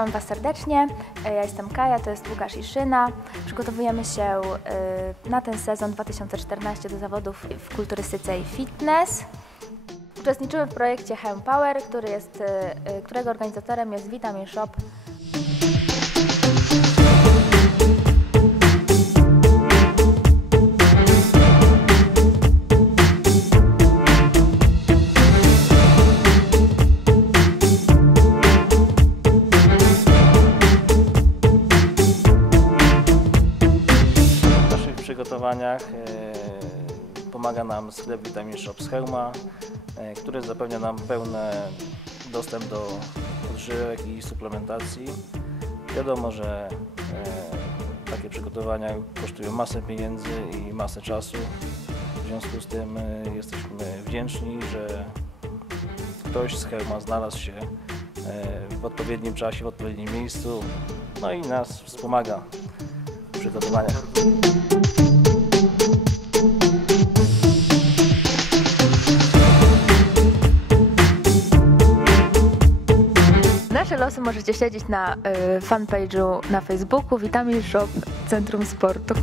Witam Was serdecznie. E, ja jestem Kaja, to jest Łukasz Iszyna. Przygotowujemy się e, na ten sezon 2014 do zawodów w kulturystyce i fitness. Uczestniczymy w projekcie Helm Power, który jest, e, e, którego organizatorem jest Vitamin Shop. W naszych przygotowaniach e, pomaga nam sklep Vitamin Shop z Hełma, e, który zapewnia nam pełny dostęp do odżywek i suplementacji. Wiadomo, że e, takie przygotowania kosztują masę pieniędzy i masę czasu. W związku z tym e, jesteśmy wdzięczni, że ktoś z Hełma znalazł się e, w odpowiednim czasie, w odpowiednim miejscu, no i nas wspomaga w przygotowaniach. Nasze losy możecie śledzić na e, fanpage'u na Facebooku Vitamin Shop Centrum Sportu.